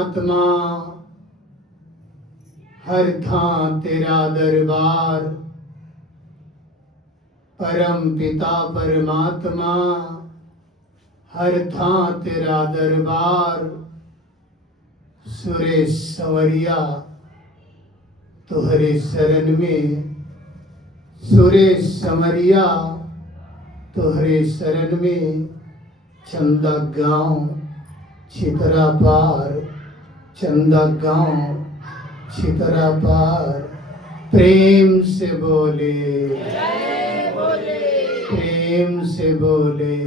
आत्मा हर थां तेरा दरबार, परम पिता परमात्मा हर थां तेरा दरबार। सुरेश संवरिया तुहरे शरण में, सुरेश संवरिया तुहरे शरण में। चंदा गाँव छितरा पार, चंदा गाँव छितरा पार। प्रेम से बोले, प्रेम से बोले।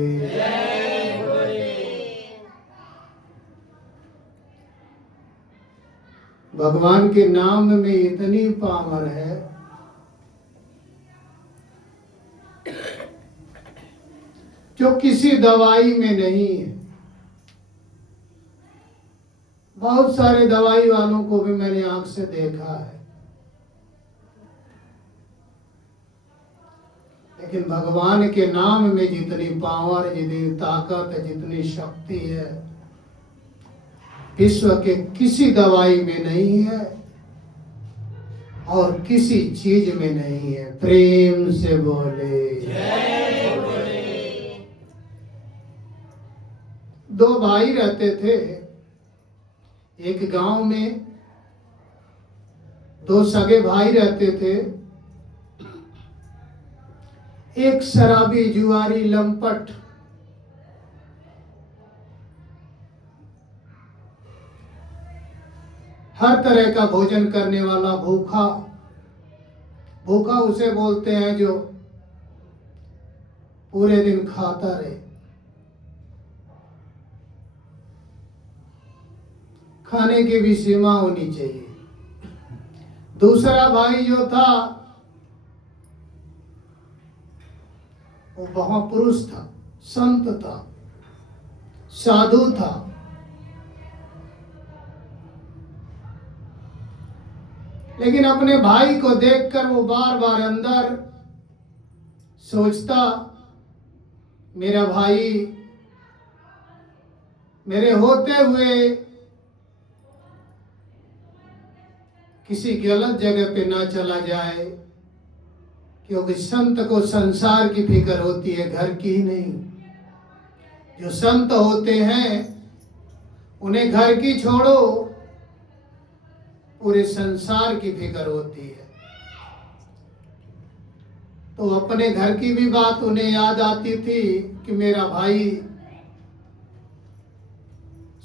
भगवान के नाम में इतनी पावर है जो किसी दवाई में नहीं है। बहुत सारे दवाई वालों को भी मैंने आंख से देखा है, लेकिन भगवान के नाम में जितनी पावर, जितनी ताकत, जितनी शक्ति है, विश्व के किसी दवाई में नहीं है और किसी चीज में नहीं है। प्रेम से बोले। दो भाई रहते थे एक गांव में, दो सगे भाई रहते थे। एक शराबी, जुआरी, लंपट, हर तरह का भोजन करने वाला, भूखा। भूखा उसे बोलते हैं जो पूरे दिन खाता रहे। खाने की भी सीमा होनी चाहिए। दूसरा भाई जो था वो महापुरुष था, संत था, साधु था। लेकिन अपने भाई को देखकर वो बार बार अंदर सोचता, मेरा भाई मेरे होते हुए किसी गलत जगह पे ना चला जाए, क्योंकि संत को संसार की फिक्र होती है, घर की ही नहीं। जो संत होते हैं उन्हें घर की छोड़ो, पूरे संसार की फिक्र होती है। तो अपने घर की भी बात उन्हें याद आती थी कि मेरा भाई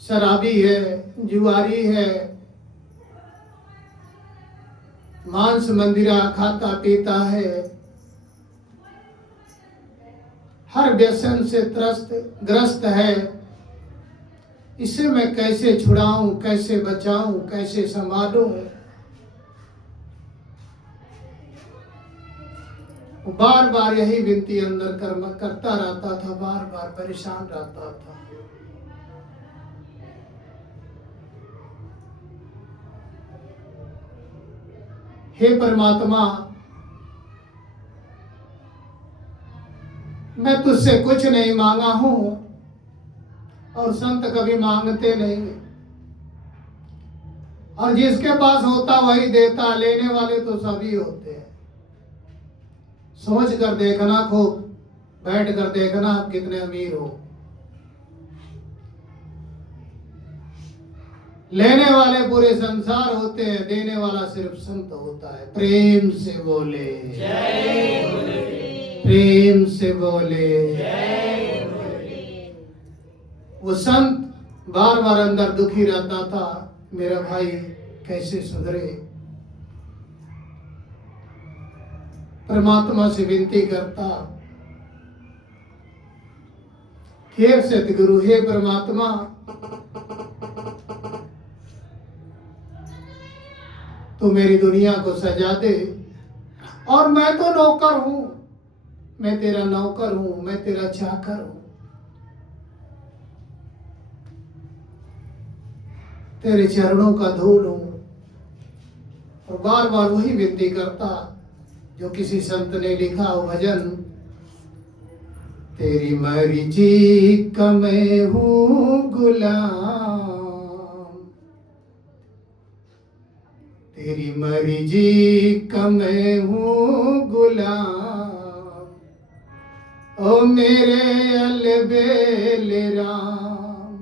शराबी है, जुआरी है, मांस मंदिरा खाता पीता है, हर व्यसन से ग्रस्त है। इसे मैं कैसे छुड़ाऊं, कैसे बचाऊं, कैसे संभालूं? बार बार यही विनती अंदर करता रहता था, बार बार परेशान रहता था। हे परमात्मा, मैं तुझसे कुछ नहीं मांगा हूं और संत कभी मांगते नहीं, और जिसके पास होता वही देता, लेने वाले तो सभी होते हैं। सोच कर देखना, खूब बैठ कर देखना आप कितने अमीर हो। लेने वाले पूरे संसार होते हैं, देने वाला सिर्फ संत होता है। प्रेम से बोले, प्रेम से बोले। वो संत बार बार अंदर दुखी रहता था, मेरा भाई कैसे सुधरे। परमात्मा से विनती करता, हे सतगुरु, हे परमात्मा, तू मेरी दुनिया को सजा दे। और मैं तो नौकर हूं, मैं तेरा नौकर हूं, मैं तेरा चाकर हूं। तेरे चरणों का धूल हूं। और बार बार वही विनती करता जो किसी संत ने लिखा हो भजन, तेरी मर्जी का मैं हूँ गुलाम, तेरी मर्जी का मैं हूँ गुलाम, ओ मेरे अलबेल राम।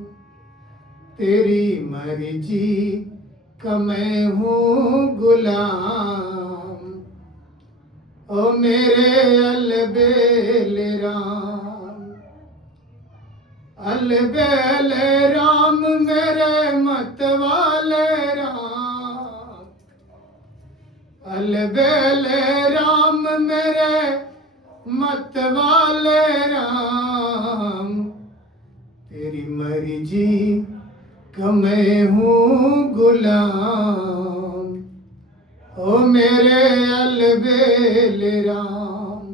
तेरी मर्जी का मैं हूँ गुलाम, ओ मेरे अलबेल राम। अलबेल राम मेरे मतवाले राम, अलबेल राम मेरे मतवाले राम। तेरी मर्जी का मैं हूँ गुलाम, ओ मेरे अलबेल राम।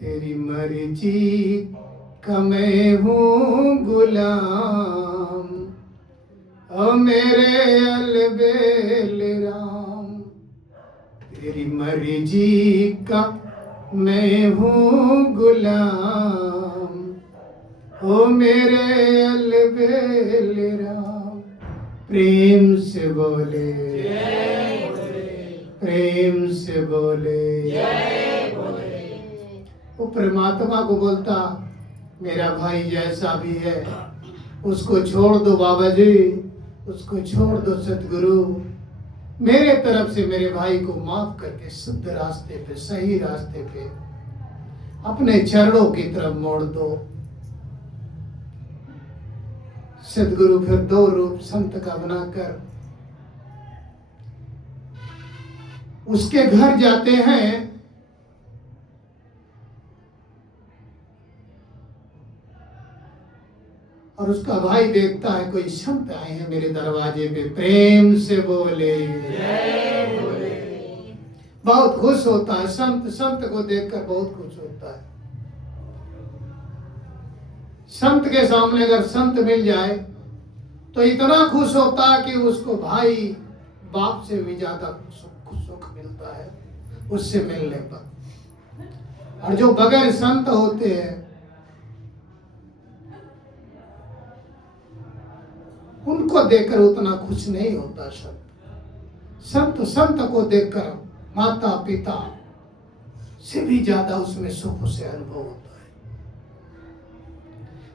तेरी मर्जी का मैं हूँ गुलाम, ओ मेरे अलबेल राम। तेरी मर्जी का मैं हूँ गुलाम, ओ मेरे अलबेल राम। प्रेम से बोले, प्रेम से बोले। वो परमात्मा को बोलता, मेरा भाई जैसा भी है उसको छोड़ दो बाबा जी, उसको छोड़ दो सतगुरु। मेरे तरफ से मेरे भाई को माफ करके शुद्ध रास्ते पे, सही रास्ते पे अपने चरणों की तरफ मोड़ दो। सतगुरु फिर दो रूप संत का बनाकर उसके घर जाते हैं। और उसका भाई देखता है कोई संत आए हैं मेरे दरवाजे पे। प्रेम से बोले, बहुत खुश होता है संत। संत को देखकर बहुत खुश होता है। संत के सामने अगर संत मिल जाए तो इतना खुश होता है कि उसको भाई बाप से भी ज्यादा सुख मिलता है उससे मिलने पर। और जो बगैर संत होते हैं उनको देखकर उतना खुश नहीं होता संत। संत को देखकर माता पिता से भी ज्यादा उसमें सुख से अनुभव होता है।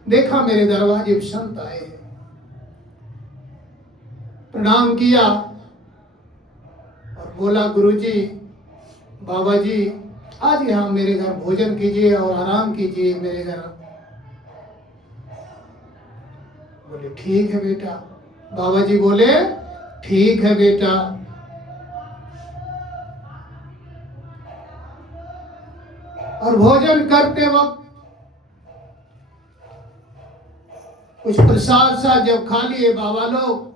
देखा मेरे दरवाजे पे संत आए, प्रणाम किया और बोला, गुरुजी, बाबा जी, आज यहाँ मेरे घर भोजन कीजिए और आराम कीजिए मेरे घर। बोले ठीक है बेटा। बाबा जी बोले ठीक है बेटा। और भोजन करते वक्त कुछ प्रसाद सा जब खा लिए बाबा लोग,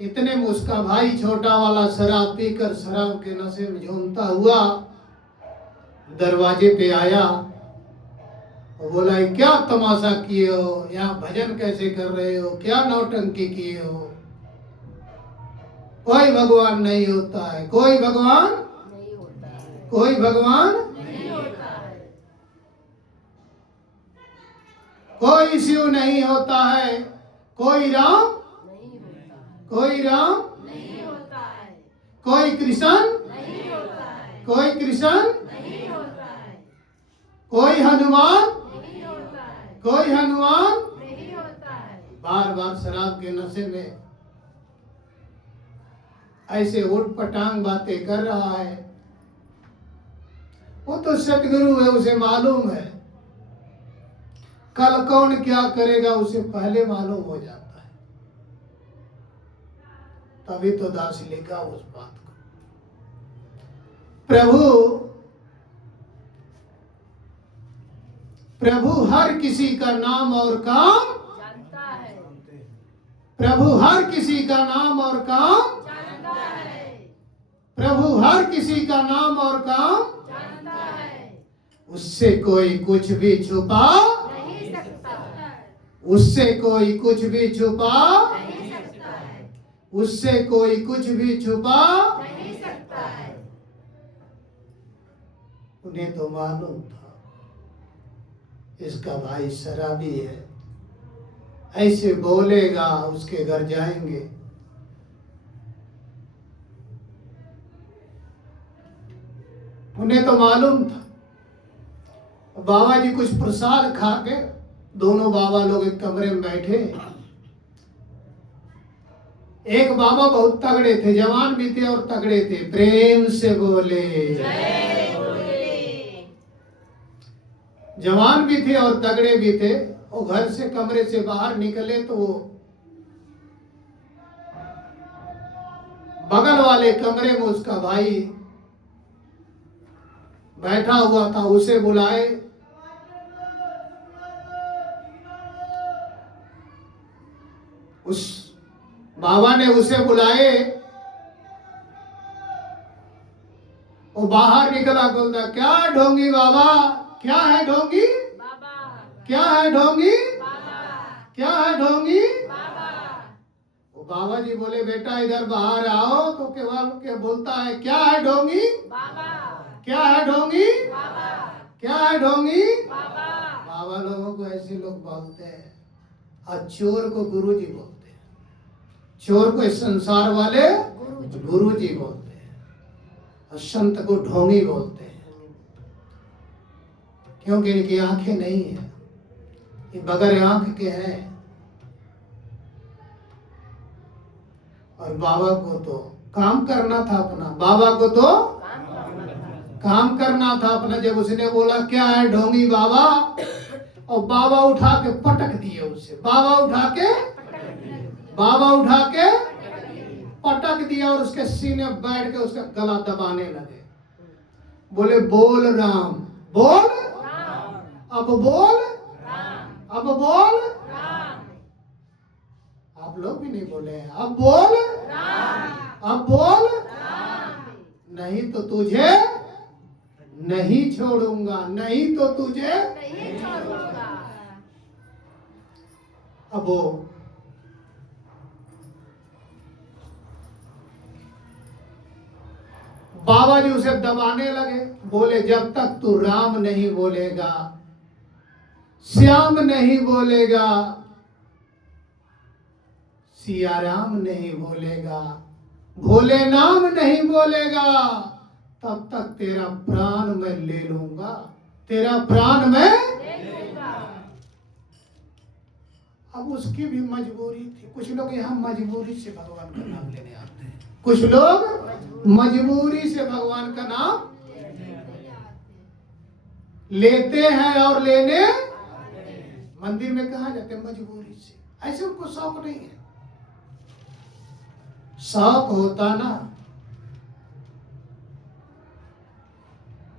इतने में उसका भाई छोटा वाला शराब पीकर शराब के नशे में झूमता हुआ दरवाजे पे आया और बोला, क्या तमाशा किए हो, यहाँ भजन कैसे कर रहे हो, क्या नौटंकी किए हो। कोई भगवान नहीं होता है, कोई भगवान नहीं होता है, कोई भगवान नहीं होता है, कोई शिव नहीं होता है, कोई राम नहीं होता है, कोई राम नहीं होता है, कोई कृष्ण नहीं होता है, कोई कृष्ण नहीं होता है, कोई हनुमान नहीं होता है, कोई हनुमान नहीं होता है। बार बार शराब के नशे में ऐसे उठ पटांग बातें कर रहा है। वो तो सतगुरु है, उसे मालूम है कल कौन क्या करेगा, उसे पहले मालूम हो जाता है। तभी तो दास लिखा उस बात को। प्रभु हर किसी का नाम और काम जानता है। प्रभु हर किसी का नाम और काम जानता है। प्रभु हर किसी का नाम और काम जानता है। उससे कोई कुछ भी छुपा नहीं सकता, उससे कोई कुछ भी छुपा नहीं सकता है, उससे कोई कुछ भी छुपा नहीं सकता है। उन्हें तो मालूम था इसका भाई शराबी है, ऐसे बोलेगा उसके घर जाएंगे उन्हें तो मालूम था। बाबा जी कुछ प्रसाद खा के दोनों बाबा लोग एक कमरे में बैठे। एक बाबा बहुत तगड़े थे, जवान भी थे और तगड़े थे। प्रेम से बोले जवान भी थे और तगड़े भी थे। वो घर से कमरे से बाहर निकले तो वो बगल वाले कमरे में उसका भाई बैठा हुआ था, उसे बुलाए। उस बाबा ने उसे बुलाए। वो बाहर निकला, बोलता क्या है ढोंगी बाबा, क्या है ढोंगी बाबा, क्या है ढोंगी बाबा, क्या है ढोंगी बाबा। वो बाबा जी बोले बेटा इधर बाहर आओ। तो केवल के बोलता है क्या है ढोंगी बाबा, क्या है ढोंगी बाबा, क्या है ढोंगी बाबा। बाबा लोगों को ऐसे लोग बोलते हैं। और चोर को गुरुजी बोलते हैं। चोर को इस संसार वाले गुरुजी बोलते हैं और संत को ढोंगी बोलते हैं, क्योंकि इनकी आंखें नहीं है, ये बगैर आंख के हैं। और बाबा को तो काम करना था अपना, बाबा को तो काम करना था अपना। जब उसने बोला क्या है ढोंगी बाबा, और बाबा उठा के पटक दिए उसे। बाबा उठा के पटक दिया और उसके सीने बैठ के उसका गला दबाने लगे। बोले बोल राम, बोल अब बोल, अब बोल। आप लोग भी नहीं बोले हैं, अब बोल, अब बोल। नहीं तो तुझे नहीं छोड़ूंगा, नहीं तो तुझे नहीं छोड़ूंगा। अब वो बाबा जी उसे दबाने लगे। बोले जब तक तू राम नहीं बोलेगा, श्याम नहीं बोलेगा, सिया राम नहीं बोलेगा, भोले नाम नहीं बोलेगा, तब तक तेरा प्राण मैं ले लूंगा, तेरा प्राण मैं ले लूंगा। अब उसकी भी मजबूरी थी। कुछ लोग यहाँ मजबूरी से भगवान का नाम लेने आते हैं, कुछ लोग मजबूरी से भगवान का नाम लेते हैं और लेने मंदिर में कहा जाते हैं मजबूरी से। ऐसे उनको शौक नहीं है। शौक होता ना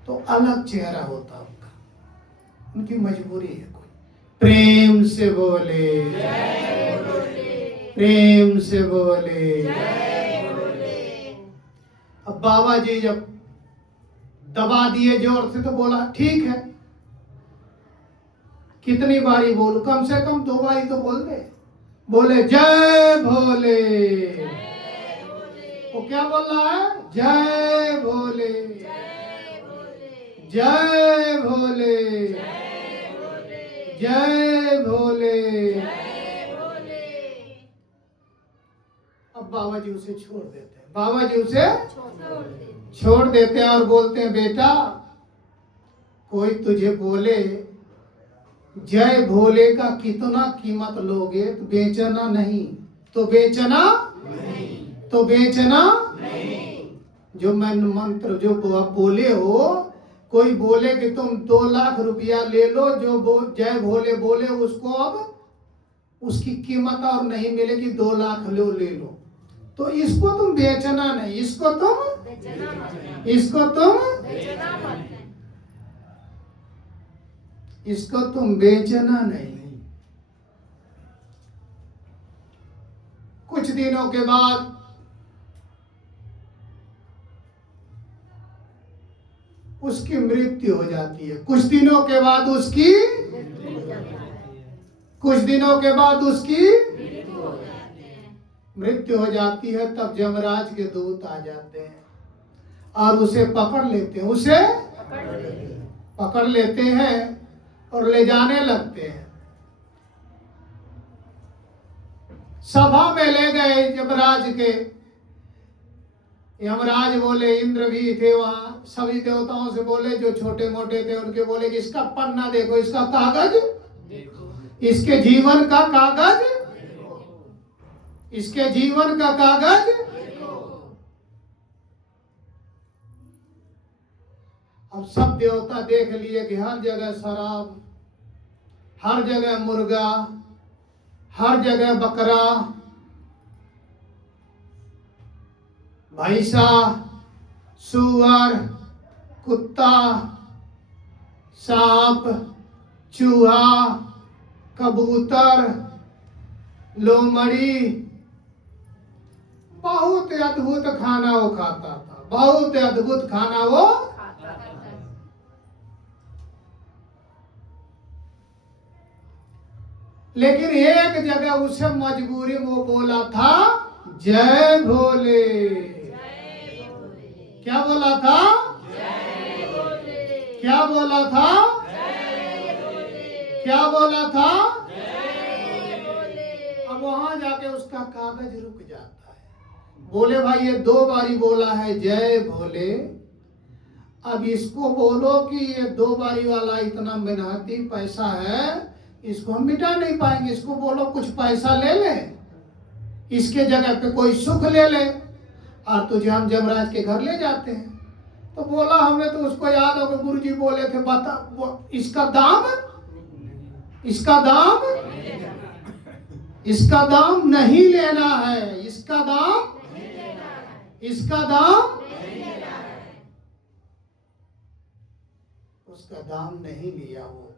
तो अलग चेहरा होता उनका, उनकी मजबूरी है। कोई प्रेम से बोले, प्रेम से बोले। अब बाबा जी जब दबा दिए जोर से तो बोला ठीक है, कितनी बारी बोलूं, कम से कम 2 बारी तो बोल दे। बोले जय भोले। वो क्या बोल रहा है? जय भोले, जय भोले, जय भोले। अब बाबा जी उसे छोड़ देते हैं, बाबा जी उसे छोड़ देते हैं और बोलते हैं बेटा कोई तुझे बोले जय भोले का कितना कीमत लोगे तो बेचना नहीं, तो बेचना नहीं, तो बेचना नहीं। जो मैं मंत्र जो आप बोले हो, कोई बोले कि तुम 2 लाख रुपया ले लो, जो जय भोले बोले उसको अब उसकी कीमत और नहीं मिलेगी, 2 लाख ले लो, तो इसको तुम बेचना नहीं, इसको तुम बेचना मत, इसको तुम बेचना मत, इसको तुम बेचना नहीं। कुछ दिनों के बाद उसकी मृत्यु हो जाती है। कुछ दिनों के बाद उसकी कुछ दिनों के बाद उसकी मृत्यु हो जाती है। तब यमराज के दूत आ जाते हैं और उसे पकड़ लेते हैं, उसे पकड़ लेते हैं और ले जाने लगते हैं। सभा में ले गए यमराज के, यमराज बोले, इंद्र भी थे वहां, सभी देवताओं से बोले जो छोटे मोटे थे उनके, बोले कि इसका पन्ना देखो, इसका कागज देखो, इसके जीवन का कागज देखो, इसके जीवन का कागज देखो। अब सब देवता देख लिए कि हर जगह शराब, हर जगह मुर्गा, हर जगह बकरा, भैंसा, सूअर, कुत्ता, सांप, चूहा, कबूतर, लोमड़ी, बहुत अद्भुत खाना वो खाता था, बहुत अद्भुत खाना वो खाता था। लेकिन एक जगह उसे मजबूरी वो बोला था, जय भोले। क्या बोला था? जय भोले। क्या बोला था? जय भोले। क्या बोला था? जय भोले। अब वहां जाके उसका कागज रुक जाता है। बोले भाई ये 2 बारी बोला है जय भोले, अब इसको बोलो कि ये 2 बारी वाला इतना मेहनती पैसा है, इसको हम मिटा नहीं पाएंगे, इसको बोलो कुछ पैसा ले ले, इसके जगह पे कोई सुख ले ले और तुझे हम जमराज के घर ले जाते हैं। तो बोला हमें तो उसको याद हो कि गुरु जी बोले थे बता इसका दाम, इसका दाम, इसका दाम नहीं लेना है, इसका दाम, इसका दाम, उसका दाम नहीं लिया। वो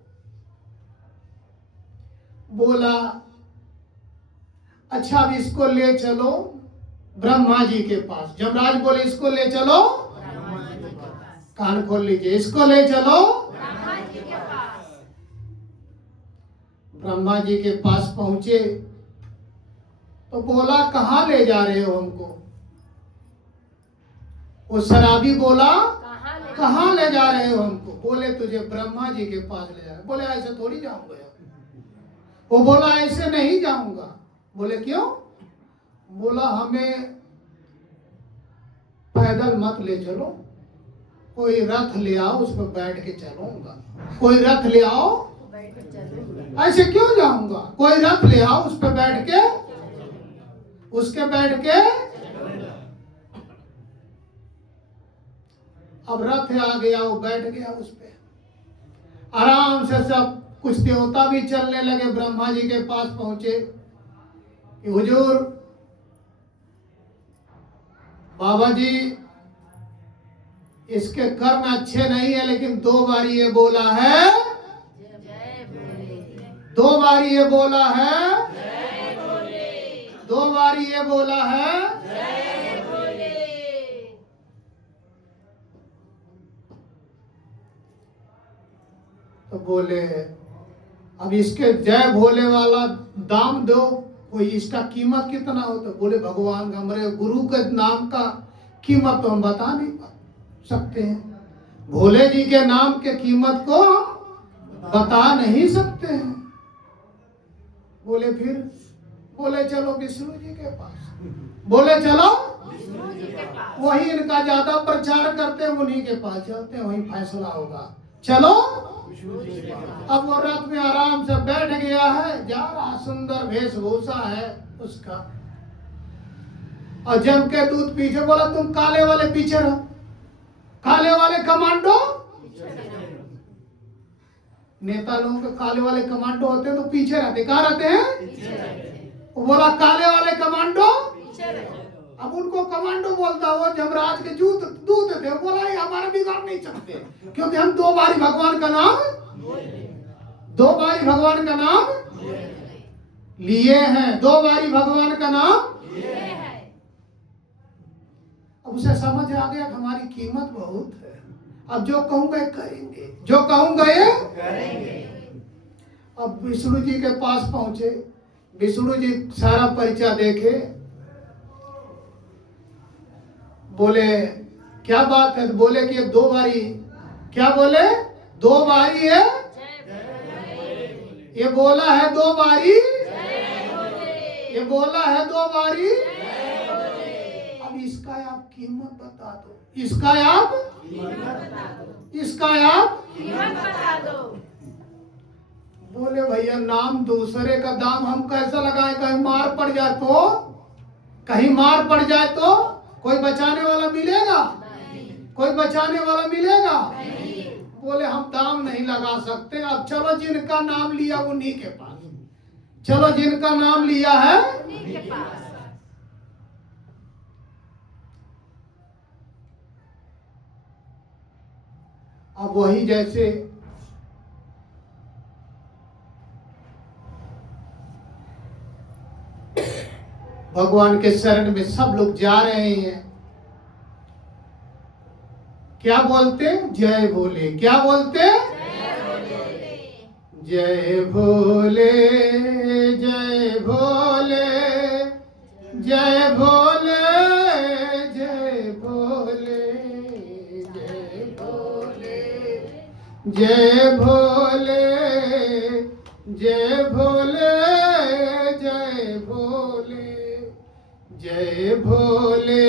बोला अच्छा अब इसको ले चलो ब्रह्मा जी के पास। जमराज बोले इसको ले चलो, कान खोल लीजिए, इसको ले चलो ब्रह्मा जी के पास। ब्रह्मा जी के पास पहुंचे तो बोला कहाँ ले जा रहे हो हमको? वो शराबी बोला कहाँ ले जा रहे हो हमको? बोले तुझे ब्रह्मा जी के पास ले जा रहे। बोले ऐसे थोड़ी जाऊंगा। वो बोला ऐसे नहीं जाऊंगा। बोले क्यों? बोला हमें पैदल मत ले चलो, कोई रथ ले आओ उस पर बैठ के चलूंगा। कोई रथ ले आओ, ऐसे क्यों जाऊंगा? कोई रथ ले आओ उस पर बैठ के, उसके बैठ के। अब रथ आ गया, वो बैठ गया उस पे, आराम से सब कुछ देवता भी चलने लगे। ब्रह्मा जी के पास पहुंचे, हुजूर बाबा जी इसके कर्म अच्छे नहीं है, लेकिन 2 बारी ये बोला है, 2 बारी ये बोला है, 2 बारी ये बोला है। तो बोले अब इसके जय भोले वाला दाम दो, कोई इसका कीमत कितना होता? बोले भगवान हमारे गुरु के नाम का कीमत तो हम बता नहीं सकते हैं, भोले जी के नाम के कीमत को बता नहीं सकते हैं। बोले फिर? बोले चलो विष्णु जी के पास। बोले चलो वही इनका ज्यादा प्रचार करते हैं, उन्हीं के पास चलते हैं, वही फैसला होगा। चलो। अब वो रथ में आराम से बैठ गया है, जा रहा, सुंदर वेशभूषा है उसका, और जम के दूध पीछे। बोला तुम काले वाले पीछे रहो, काले वाले कमांडो। नेता लोगों के काले वाले कमांडो होते हैं तो पीछे रहते, कहाँ रहते हैं? वो बोला काले वाले कमांडो। अब उनको कमांडो बोलता, वो जमराज के दूत थे। बोला ये हमारा बिगाड़ नहीं सकते, क्योंकि हम 2 बारी भगवान का नाम, 2 बारी भगवान का नाम लिए हैं, 2 बारी भगवान का नाम लिए हैं। अब उसे समझ आ गया कि हमारी कीमत बहुत है, अब जो कहूंगा करेंगे, जो कहूंगा ये करेंगे। अब विष्णु जी के पास पहुंचे, विष्णु जी सारा परिचय देखे, बोले क्या बात है? तो बोले कि 2 बारी, क्या बोले? 2 बारी है, ये बोला है 2 बारी, ये बोला है 2 बारी। अब इसका आप कीमत बता दो, इसका आप इसका आप बोले भैया नाम दूसरे का दाम हम कैसा लगाए, कहीं मार पड़ जाए तो, कहीं मार पड़ जाए तो कोई बचाने वाला मिलेगा? कोई बचाने वाला मिलेगा? बोले हम दाम नहीं लगा सकते। अब चलो जिनका नाम लिया उन्हीं के पास, चलो जिनका नाम लिया है उन्हीं के पास। अब वही जैसे भगवान के शरण में सब लोग जा रहे हैं, क्या बोलते? जय भोले। क्या बोलते? जय भोले जय भोले जय भोले जय भोले जय भोले जय भोले जय भोले जय भोले जय भोले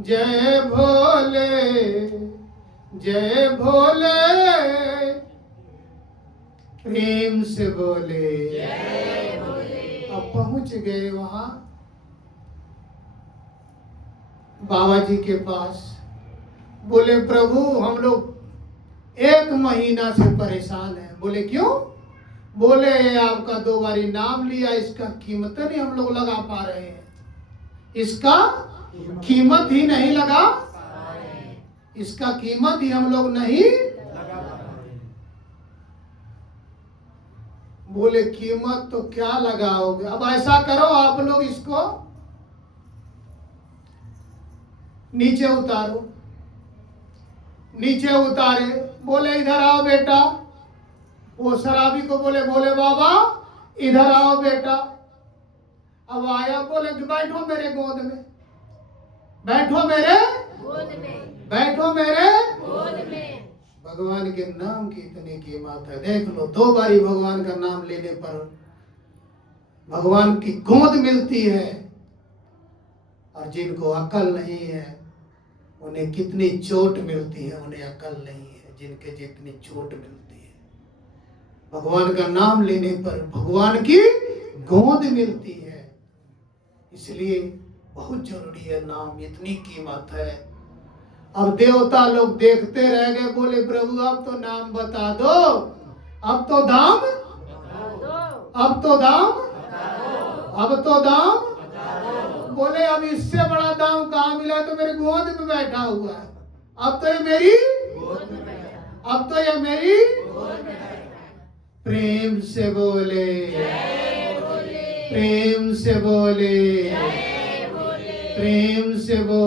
जय भोले जय भोले। प्रेम से बोले जय भोले। अब पहुंच गए वहां बाबा जी के पास। बोले प्रभु हम लोग 1 महीना से परेशान हैं। बोले क्यों? बोले आपका 2 बारी नाम लिया, इसका कीमत नहीं हम लोग लगा पा रहे हैं, इसका कीमत ही नहीं लगा, इसका कीमत ही हम लोग नहीं लगा पा रहे। बोले कीमत तो क्या लगाओगे? अब ऐसा करो आप लोग इसको नीचे उतारो। नीचे उतारे। बोले इधर आओ बेटा। वो शराबी को बोले भोले बाबा इधर आओ बेटा। अब आया। बोले बैठो मेरे गोद में, बैठो मेरे गोद में, बैठो मेरे गोद में। भगवान के नाम की इतनी कीमत है। देख लो 2 बारी भगवान का नाम लेने पर भगवान की गोद मिलती है। और जिनको अकल नहीं है उन्हें कितनी चोट मिलती है, उन्हें अकल नहीं है जिनके जितनी चोट मिलती है। भगवान का नाम लेने पर भगवान की गोद मिलती है। इसलिए बहुत जरूरी है नाम, इतनी कीमत है। अब देवता लोग देखते रह गए। बोले प्रभु अब तो नाम बता दो, अब तो दाम, अब तो दाम, अब तो दाम। बोले अब इससे बड़ा दाम कहाँ मिला? तो मेरे गोद में बैठा हुआ है। अब तो ये मेरी, अब तो ये मेरी। प्रेम से बोले प्रेम से बोले प्रेम से बोले।